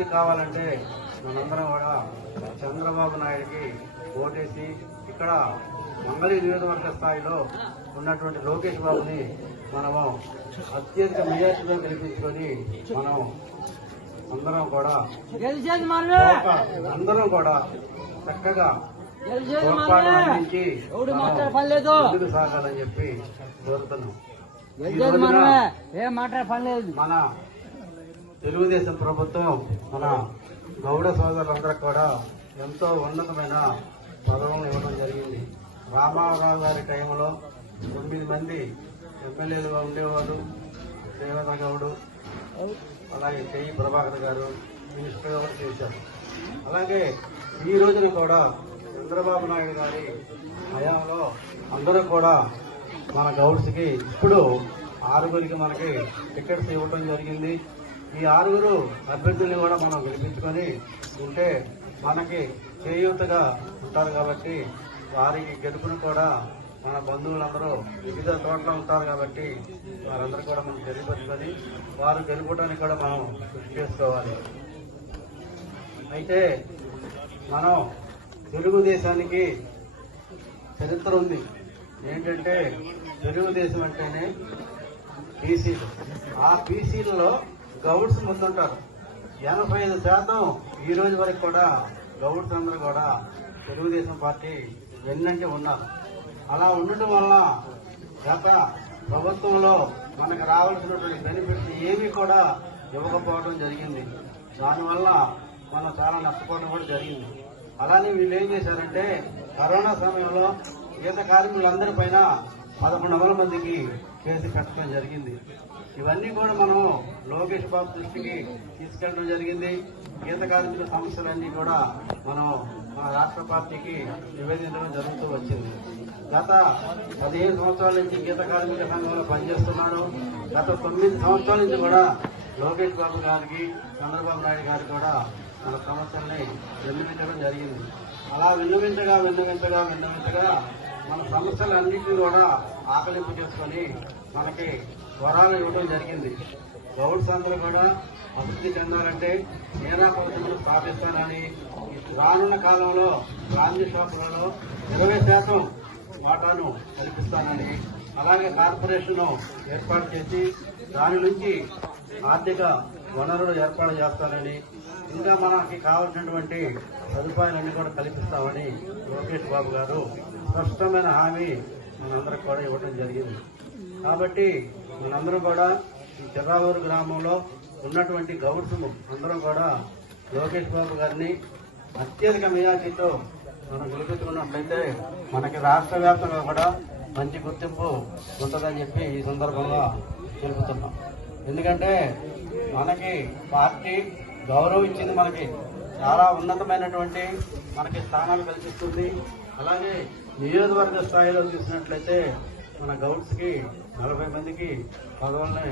అభివృద్ధి కావాలంటే మనందరం కూడా చంద్రబాబు నాయుడికి ఓటేసి ఇక్కడ మంగళి నియోజకవర్గ స్థాయిలో ఉన్నటువంటి లోకేష్ బాబుని మనము అత్యధిక మెజార్టీలో గెలిపించుకొని మనం అందరం కూడా చక్కగా తోడ్పాటు అందించి ముందుకు సాగాలని చెప్పి కోరుతున్నాం. మన తెలుగుదేశం ప్రభుత్వం మన గౌడ సోదరులందరికీ కూడా ఎంతో ఉన్నతమైన పదవులను ఇవ్వడం జరిగింది. రామారావు గారి టైంలో 9 మంది ఎమ్మెల్యేలుగా ఉండేవాడు. రేవణ గౌడు, అలాగే కేఈ ప్రభాకర్ గారు మినిస్టర్గా కూడా చేశారు. అలాగే ఈ రోజున కూడా చంద్రబాబు నాయుడు గారి హయాంలో అందరూ కూడా మన గౌడ్స్కి ఇప్పుడు 6గురికి మనకి టికెట్స్ ఇవ్వడం జరిగింది. ఈ 6గురు అభ్యర్థుల్ని కూడా మనం గెలిపించుకొని ఉంటే మనకి చేయూతగా ఉంటారు కాబట్టి వారికి గెలుపును కూడా మన బంధువులందరూ వివిధ చోట్ల ఉంటారు కాబట్టి వారందరూ కూడా మనం తెలియపరుచుకొని వారు గెలుపడానికి కూడా మనం కృషి చేసుకోవాలి. అయితే మనం తెలుగుదేశానికి చరిత్ర ఉంది. ఏంటంటే తెలుగుదేశం అంటేనే బీసీలు. ఆ బీసీలలో గౌడ్స్ ముందుంటారు. 85% ఈ రోజు వరకు కూడా గౌడ్స్ అందరూ కూడా తెలుగుదేశం పార్టీ వెన్నంటే ఉన్నారు. అలా ఉండటం వల్ల గత ప్రభుత్వంలో మనకు రావాల్సినటువంటి బెనిఫిట్స్ ఏమీ కూడా ఇవ్వకపోవడం జరిగింది. దానివల్ల మనం చాలా నష్టపోవడం కూడా జరిగింది. అలానే వీళ్ళు ఏం చేశారంటే కరోనా సమయంలో గీత కార్మికులందరిపైన 1100 మందికి కేసు పెట్టడం జరిగింది. ఇవన్నీ కూడా మనం లోకేష్ బాబు దృష్టికి తీసుకెళ్లడం జరిగింది. గీత కార్మికుల సమస్యలన్నీ కూడా మనం మన రాష్ట్ర పార్టీకి నివేదించడం జరుగుతూ వచ్చింది. గత 15 సంవత్సరాల నుంచి గీత కార్మిక సంఘంలో పనిచేస్తున్నాడు. గత 9 సంవత్సరాల నుంచి కూడా లోకేష్ బాబు గారికి, చంద్రబాబు నాయుడు గారికి కూడా మన సమస్యల్ని విన్నవించడం జరిగింది. అలా విన్నవించగా మన సమస్యలన్నింటినీ కూడా ఆకలింపు చేసుకొని మనకి వరాలు ఇవ్వడం జరిగింది. గౌడ్స్ అందరూ కూడా అభివృద్ధి చెందాలంటే నేనా పథకాలు స్థాపిస్తానని, రానున్న కాలంలో గాంధీ షాపులలో 20% వాటాను కల్పిస్తానని, అలాగే కార్పొరేషన్ ఏర్పాటు చేసి దాని నుంచి ఆర్థిక వనరులు ఏర్పాటు చేస్తానని, ఇంకా మనకి కావాల్సినటువంటి సదుపాయాలన్నీ కూడా కల్పిస్తామని లోకేష్ బాబు గారు స్పష్టమైన హామీ మనందరికి కూడా ఇవ్వడం జరిగింది. కాబట్టి మనందరం కూడా ఈ చిర్రావూరు గ్రామంలో ఉన్నటువంటి గౌడ్స్ అందరం కూడా లోకేష్ బాబు గారిని అత్యధిక మెజార్టీతో మనం గెలిపించుకున్నట్లయితే మనకి రాష్ట్ర వ్యాప్తంగా కూడా మంచి గుర్తింపు ఉంటుందని చెప్పి ఈ సందర్భంగా తెలుపుతున్నాం. ఎందుకంటే మనకి పార్టీ గౌరవం ఇచ్చింది, మనకి చాలా ఉన్నతమైనటువంటి మనకి స్థానాలు కల్పిస్తుంది. అలాగే నియోజకవర్గ స్థాయిలో చూసినట్లయితే మన గౌడ్స్కి 40 మందికి పదవుల్ని